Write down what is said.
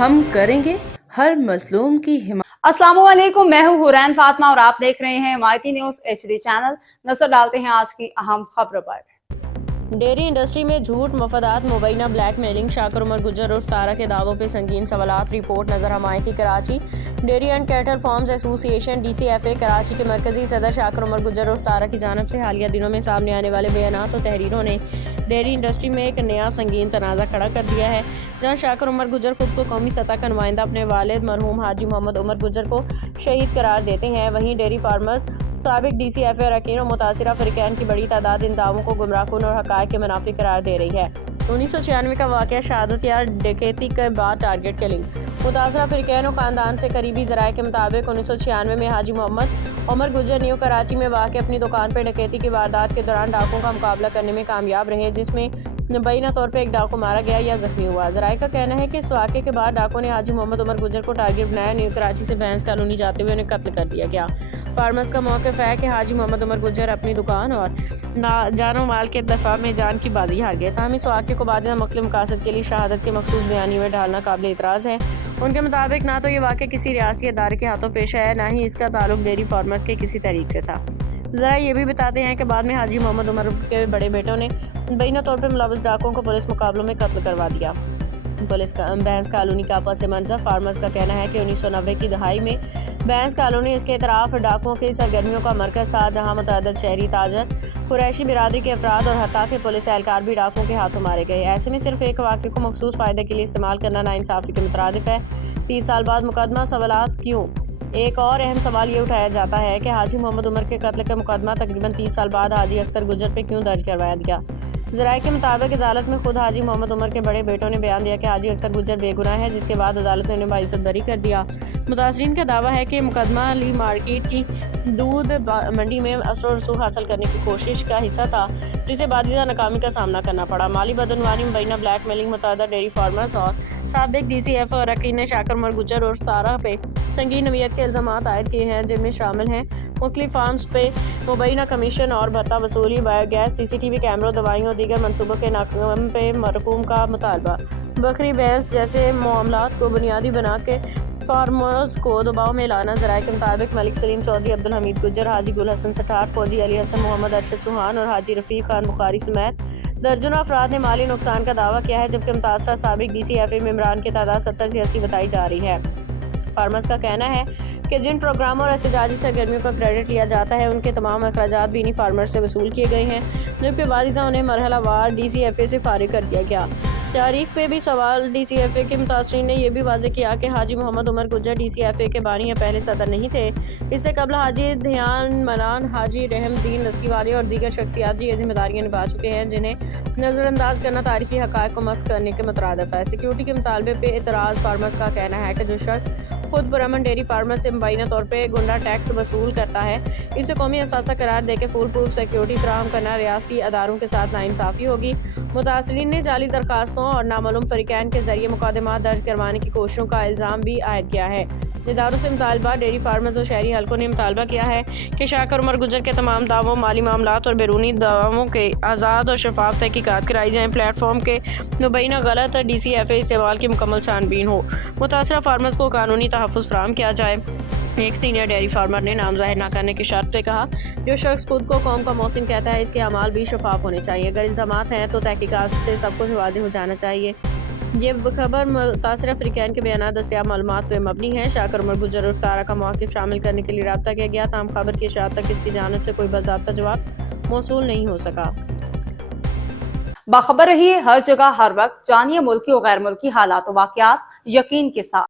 ہم کریں گے ہر مظلوم کی حمایت۔ السلام علیکم، میں ہوں حورین فاطمہ اور آپ دیکھ رہے ہیں مائٹی نیوز HD چینل۔ نظر ڈالتے ہیں آج کی اہم خبروں پر۔ ڈیری انڈسٹری میں جھوٹ، مفادات، مبینہ بلیک میلنگ، شاکر عمر گجر عرف تارا کے دعووں پہ سنگین سوالات۔ رپورٹ نظر حمایتی Karachi dairy and cattle farms association DCFA Karachi کے مرکزی صدر شاکر عمر گجر عرف تارا کی جانب سے حالیہ دنوں میں سامنے آنے والے بیانات اور تحریروں نے ڈیری انڈسٹری میں ایک نیا سنگین تنازع کھڑا کر دیا ہے۔ جہاں شاکر عمر گجر خود کو قومی سطح کا نمائندہ اپنے والد مرحوم حاجی محمد عمر گجر کو شہید قرار دیتے ہیں، وہیں ڈیری فارمرز سابق DCFA اراکین اور متاثرہ فریقین کی بڑی تعداد ان دعووں کو گمراہ کن اور حقائق کے منافی قرار دے رہی ہے۔ 1996 کا واقعہ شہادت یا ڈکیتی کے بعد ٹارگٹ کلنگ۔ متاثرہ فریقین اور خاندان سے قریبی ذرائع کے مطابق 1996 میں حاجی محمد عمر گجر نیو کراچی میں واقع اپنی دکان پہ ڈکیتی کی واردات کے دوران ڈاکوؤں کا مقابلہ کرنے میں کامیاب رہے، جس میں مبینہ طور پہ ایک ڈاکو مارا گیا یا زخمی ہوا۔ ذرائع کا کہنا ہے کہ اس واقعے کے بعد ڈاکو نے حاجی محمد عمر گجر کو ٹارگٹ بنایا۔ نیو کراچی سے بینس کالونی جاتے ہوئے انہیں قتل کر دیا گیا۔ فارمرز کا موقف ہے کہ حاجی محمد عمر گجر اپنی دکان اور جان و مال کے دفاع میں جان کی بازی ہار گئے، تاہم اس واقعے کو بعد مختلف مقاصد کے لیے شہادت کے مخصوص بیانیے میں ڈالنا قابل اعتراض ہے۔ ان کے مطابق نہ تو یہ واقعہ کسی ریاستی ادارے کے ہاتھوں پیش ہے، نہ ہی اس کا تعلق ڈیری فارمرز کے کسی تحریک سے تھا۔ ذرائع یہ بھی بتاتے ہیں کہ بعد میں حاجی محمد عمر کے بڑے بیٹوں نے مبینہ طور پر ملوث ڈاکوؤں کو پولیس مقابلوں میں قتل کروا دیا۔ پولیس بینس کالونی کا پس منظر۔ فارمرز کا کہنا ہے کہ 1990 کی دہائی میں بینس کالونی اس کے اطراف ڈاکوؤں کی سرگرمیوں کا مرکز تھا، جہاں متعدد شہری تاجر، قریشی برادری کے افراد اور حتیٰ کہ پولیس اہلکار بھی ڈاکوؤں کے ہاتھوں مارے گئے۔ ایسے میں صرف ایک واقعے کو مخصوص فائدے کے لیے استعمال کرنا ناانصافی کے مترادف ہے۔ 30 سال بعد مقدمہ سوالات کیوں؟ ایک اور اہم سوال یہ اٹھایا جاتا ہے کہ حاجی محمد عمر کے قتل کا مقدمہ تقریباً 30 سال بعد حاجی اختر گجر پہ کیوں درج کروایا گیا؟ ذرائع کے مطابق عدالت میں خود حاجی محمد عمر کے بڑے بیٹوں نے بیان دیا کہ حاجی اختر گجر بے گناہ ہے، جس کے بعد عدالت نے انہیں باعزت بری کر دیا۔ متاثرین کا دعویٰ ہے کہ یہ مقدمہ لی مارکیٹ کی دودھ منڈی میں اثر و رسوخ حاصل کرنے کی کوشش کا حصہ تھا، جسے بعدازاں ناکامی کا سامنا کرنا پڑا۔ مالی بدعنوانی، مبینہ بلیک میلنگ، متعدد ڈیری فارمرز اور سابق DCFA اراکین نے شاکر عمر گجر اور تارا پہ سنگین نوعیت کے الزامات عائد کیے ہیں، جن میں شامل ہیں مختلف فارمز پہ مبینہ کمیشن اور بھتہ وصولی، بایو گیس، CCTV کیمروں، دوائیوں اور دیگر منصوبوں کے ناکام پہ رقوم کا مطالبہ، بکری بھینس جیسے معاملات کو بنیادی بنا کے فارمرز کو دباؤ میں لانا۔ ذرائع کے مطابق ملک سلیم چودھری، عبدالحمید گجر، حاجی گل حسن سٹھار، فوجی علی حسن، محمد ارشد چوہان اور حاجی رفیق خان بخاری سمیت درجنوں افراد نے مالی نقصان کا دعویٰ کیا ہے، جبکہ متاثرہ سابق DCFA ممبران کی تعداد 70 سے 80 بتائی جا رہی ہے۔ فارمرز کا کہنا ہے کہ جن پروگراموں اور احتجاجی سرگرمیوں کا کریڈٹ لیا جاتا ہے، ان کے تمام اخراجات بھی انہی فارمرز سے وصول کیے گئے ہیں، جبکہ بعدازاں انہیں مرحلہ وار DCFA سے فارغ کر دیا گیا۔ تاریخ پہ بھی سوال۔ DCFA کے متاثرین نے یہ بھی واضح کیا کہ حاجی محمد عمر گجر DCFA کے بانی یا پہلے صدر نہیں تھے۔ اس سے قبل حاجی دھیان ملان، حاجی رحم دین رسی والے اور دیگر شخصیات یہ ذمہ داریاں نبھا چکے ہیں، جنہیں نظر انداز کرنا تاریخی حقائق کو مسخ کرنے کے مترادف ہے۔ سیکیورٹی کے مطالبے پہ اعتراض۔ فارمرز کا کہنا ہے کہ جو شخص خود پرامن ڈیری فارمرز سے مبینہ طور پہ گنڈا ٹیکس وصول کرتا ہے، اسے قومی اثاثہ قرار دے کے فول پروف سیکیورٹی فراہم کرنا ریاستی اداروں کے ساتھ ناانصافی ہوگی۔ متاثرین نے جعلی درخواستوں اور نامعلوم فریقین کے ذریعے مقدمات درج کروانے کی کوششوں کا الزام بھی عائد کیا ہے۔ اداروں سے مطالبہ۔ ڈیری فارمرز اور شہری حلقوں نے مطالبہ کیا ہے کہ شاکر عمر گجر کے تمام دعووں، مالی معاملات اور بیرونی دعووں کے آزاد اور شفاف تحقیقات کرائی جائیں، پلیٹ فارم کے مبینہ غلط DCFA استعمال کی مکمل چھان بین ہو، متاثرہ فارمرز کو قانونی تحفظ فراہم کیا جائے۔ ایک سینئر ڈیری فارمر نے نام ظاہر نہ کرنے کی شرط پہ کہا، جو شخص خود کو قوم کا محسن کہتا ہے، اس کے اعمال بھی شفاف ہونے چاہیے۔ اگر الزامات ہیں تو تحقیقات سے سب کچھ واضح ہو جانا چاہیے۔ یہ خبر متاثرہ فریقین کے بیانات دستیاب معلومات پہ مبنی ہے۔ شاکر عمر گجر اور تارا کا موقف شامل کرنے کے لیے رابطہ کیا گیا، تاہم خبر کی اشاعت تک اس کی جانب سے کوئی باضابطہ جواب موصول نہیں ہو سکا۔ باخبر رہیے ہر جگہ ہر وقت، جانیے ملکی و غیر ملکی حالات و واقعات یقین کے ساتھ۔